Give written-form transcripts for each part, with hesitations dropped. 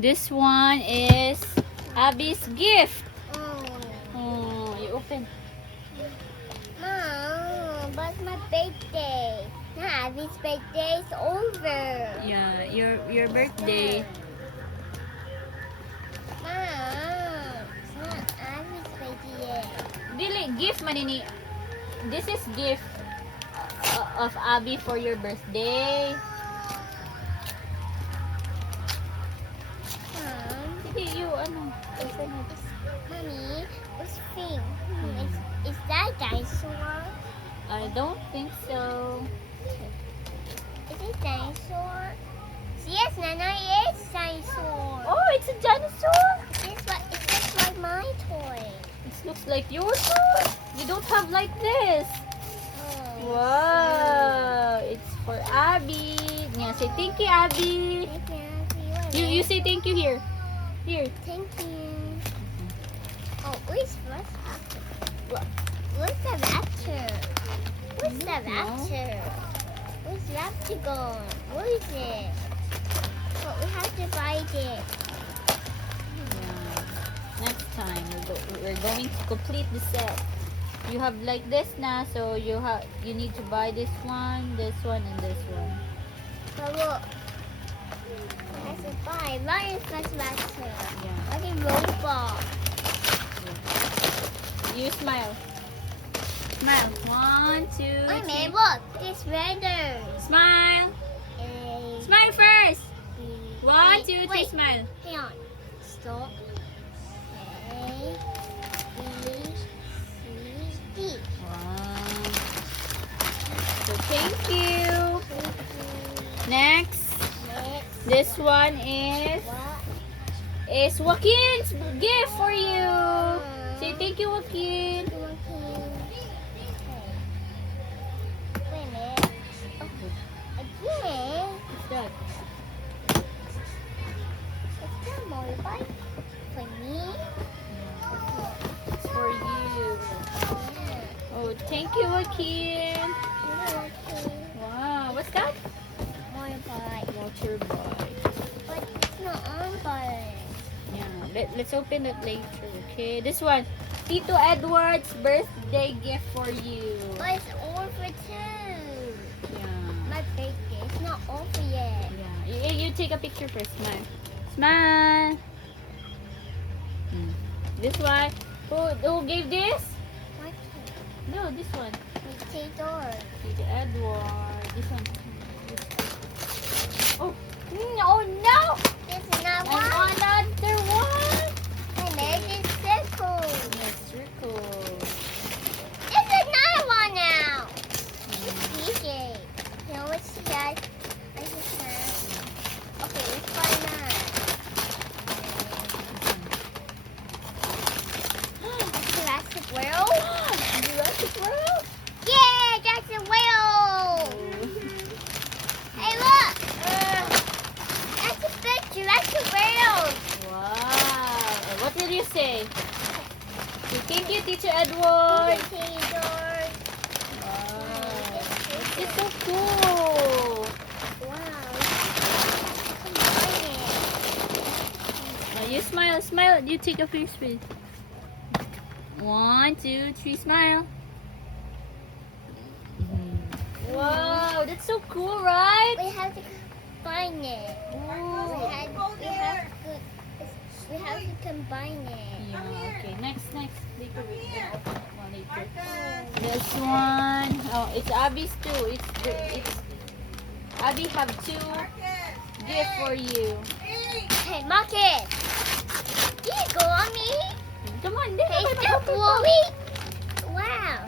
This one is Abby's gift. Oh. Oh, you open. Mom, but my birthday. Nah, this birthday is over. Yeah, your birthday. Mom, it's not Abby's birthday yet. Dili gift man ini. This is gift of Abby for your birthday. Mom, Sige, you ano? Open it. Mommy, what's thing? Is that dinosaur? I don't think so. Is it dinosaur? Yes, Nana, it is dinosaur. Oh, it's a dinosaur. It's just like my toy. It looks like yours too. You don't have like this. Oh. Wow, it's for Abby. Yeah, say thank you, Abby. Thank you, Abby. You say thank you here. Here. Thank you. Oh, what's after? What? What's the raptor? What's the don't know. raptor? Where's raptor gone? What is it? But we have to buy it. Yeah. Next time we're going to complete the set. You have like this now, so you need to buy this one, and this one. But look. We have to buy. Buy the first raptor. Yeah. Like a robot. You smile. Smile. 1, 2, Wait a 3. minute, look. This render. Smile. A, Smile first. B. 1, 2, 3. Wait. Smile. Hang on. Stop. A, B, C, D. Wow. So thank you. Thank you. Next, Next. this one is What? Joaquin's gift for you. Say thank you, Joaquin. Wait a minute. Again? What's that? It's not motorbike for me. It's for you. Yeah. Oh, thank you, Joaquin. Okay. Wow, what's that? Motorbike. Motorbike. But it's not on button. Yeah, let's open it later, okay? This one, Tito Edward's birthday gift for you. But it's over too. Yeah. My birthday. It's not over yet. Yeah, you take a picture first. Smile. Smile. This one. Who gave this? What? No, this one. It's a door. Tito Edward. This one. Oh, oh no! This is not And one. another one. I made it circle. Yes, circle. This is another one now. DJ. You know what she does? I just have. Okay, let's find that. Jurassic World? Jurassic World. Yeah, Jurassic World. Hey, look. That's a big Jurassic World. Wow. And what did you say? Thank you, Teacher Edward. Theater. Wow. It's so cool. Wow. Now you smile, smile. You take a first face. 1, 2, 3, smile. Wow, that's so cool, right? We have to combine it. Ooh. We have to combine it. Yeah, okay. Next. Later we can open that one later. This one. Oh, it's Abby's too. It's Abby have 2 gift for you. Hey, Marcus. Can you go on me? Come on, Hey, stop blowing. Wow.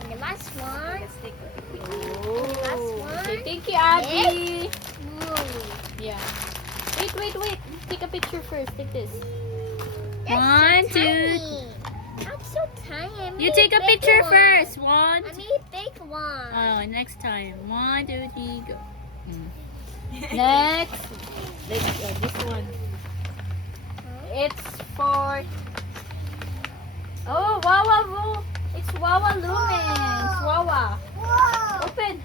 And the last one. Oh, Last one. say thank you, Abby. Ooh. Yeah. Wait. Take a picture first. Take this. That's 1, so 2. tiny. I'm so tiny. I You need take a big picture one. first. 1, I 2. need a big one. Oh, next time. 1, 2, 3, go. Next. This one. It's for. Oh, Wawa. It's Wawa Lumens. Wawa. Whoa. Open.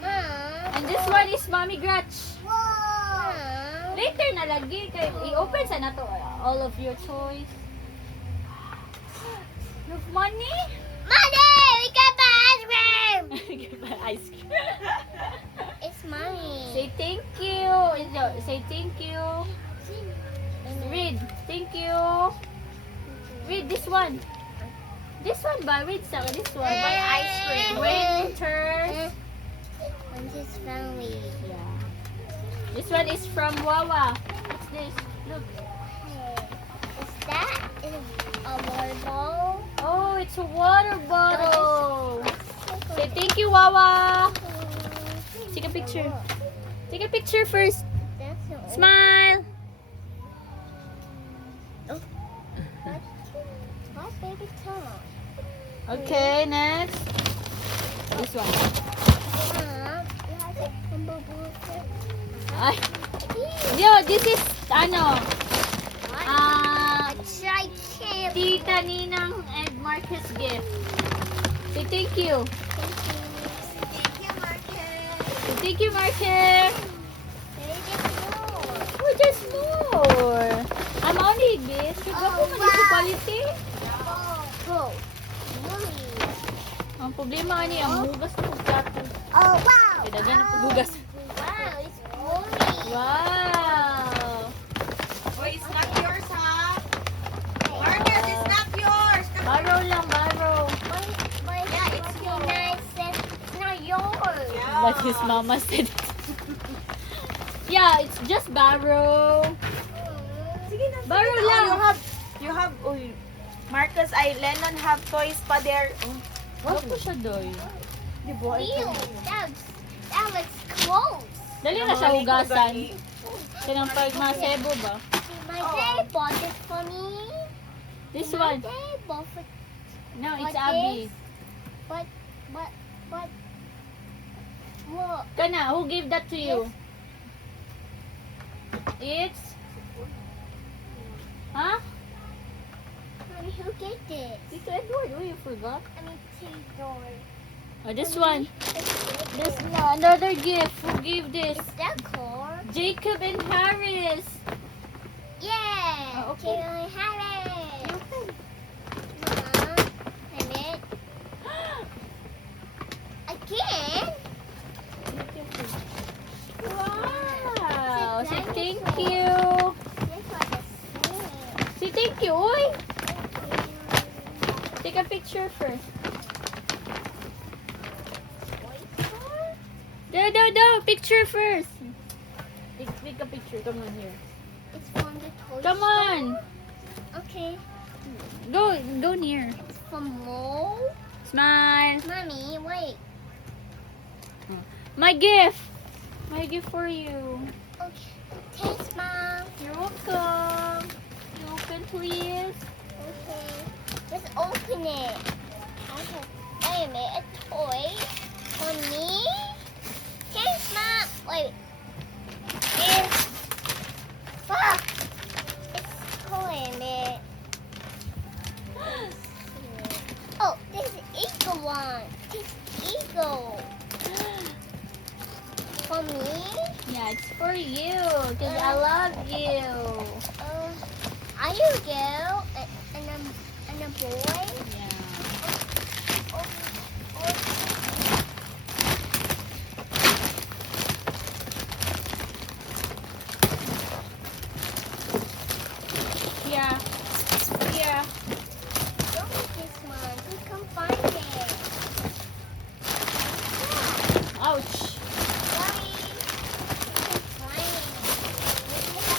Mom. And this one is Mommy Gretch. Mom. Later na lagi. Kay i-open sa na to. All of your toys. Look, money. Mommy, we got the ice cream. Ice cream. It's mommy. Say thank you. Say thank you. Read. Thank you. Read this one. This one ba? Read sa this one. Buy ice cream. Winters. When's his family? Yeah. This one is from Wawa. What's this? Look. Is that a water bottle? Oh, it's a water bottle. Say thank you, Wawa. Take a picture. Take a picture first. That's no. Smile. What baby Tom? Okay, next. This one. You have a combo booster. Ay. Yo, this is ano? Try chip. Tita Ninang and Marcus gift. Say thank you. Thank you, Marcus. Say thank you, Marcus. Oh, there's more. I'm only this. Yung Oh, gapo man yung quality. Go. Mommy. Ang problema ani ang hugas ng plato. Oh, wow. Kaya daghan ang hugas. Wow, it's mommy. Wow. Oh, it's not yours, ha? Marcus, it's not yours. Come on. Borrow lang, borrow. Yeah, it's yours. It's not yours. Yeah. But his mama said it. Yeah, it's just borrow. Sige na, sige Borrow na. lang. Oh, you have, Marcus, Lennon have toys pa there. Oh, Wag mo siya doy. di ba? Ew, that looks close. Dali na siya hugasan. Kanang pag masebo ba? My dad bought it for me. This My one. dad bought it. No, it's What Abby. But, what? Kana, who gave that to you? It's... Huh? Mommy, who did this? Tito Edward. Oh, you forgot? I mean, Theodore. Oh, this one. This This another gift. Who gave this? is that car? Jacob and Harris. Yeah. Oh, okay. Taylor Harris. Mom, again? Wow. Say thank you. This was a snake. Say thank you. Oy. Take a picture first. No. Picture first. Take a picture. Come on here. It's from the toy Come on. store. Okay. Go near. It's from Mo. Smile. Mommy, wait. My gift. My gift for you. Okay. Thanks, Mom. You're welcome. You open, please. Okay. Let's open it. Okay. Wait a minute. A toy for me? Thanks, Mom. Wait. It's... Fuck. It's toy in it. Oh, this is eagle one. It's eagle. For me? Yeah, it's for you. Because I love you. Are you a girl and a boy? Yeah. Yeah. Yeah. Don't make this one. We can find it. Ouch. Sorry. We can find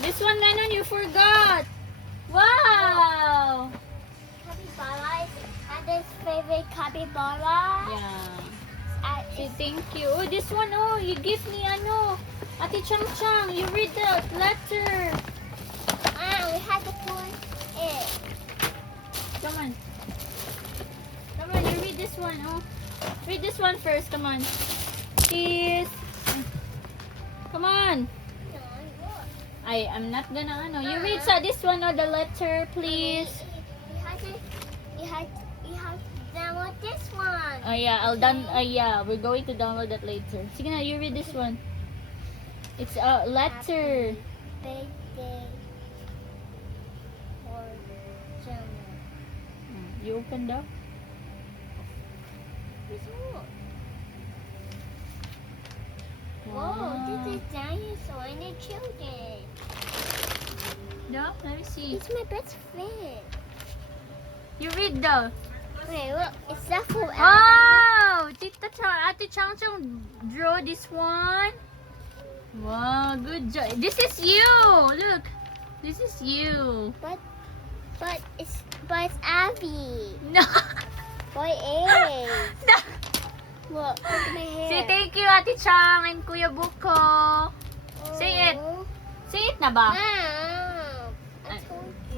This one, Ganon, you forgot. Wow. Capybara is Adam's favorite capybara. Yeah. Say It's thank you. Oh, this one, oh, you give me ano. Ate Chang Chang, you read the letter. we had to put it. Come on. Come on, you read this one, oh. Read this one first, come on. Kiss. Come on. I'm not gonna ano. You read sa this one or the letter, please. You have to download this one. Oh yeah, yeah, we're going to download that later. Sige na, you read this one. It's a letter. Birthday for Gemma. You open daw? Whoa, this is dinosaur and the children. No, let me see. It's my best friend. You read daw. Wait, look, it's that for Wow! Ate Chang Chang draw this one. Wow, good job. This is you. Look, this is you. But it's Abby. No. Boy is. No. Look at my hair. Say thank you, Ate Chang and Kuya Buko. Say it. Oh. Say it na ba? Ma,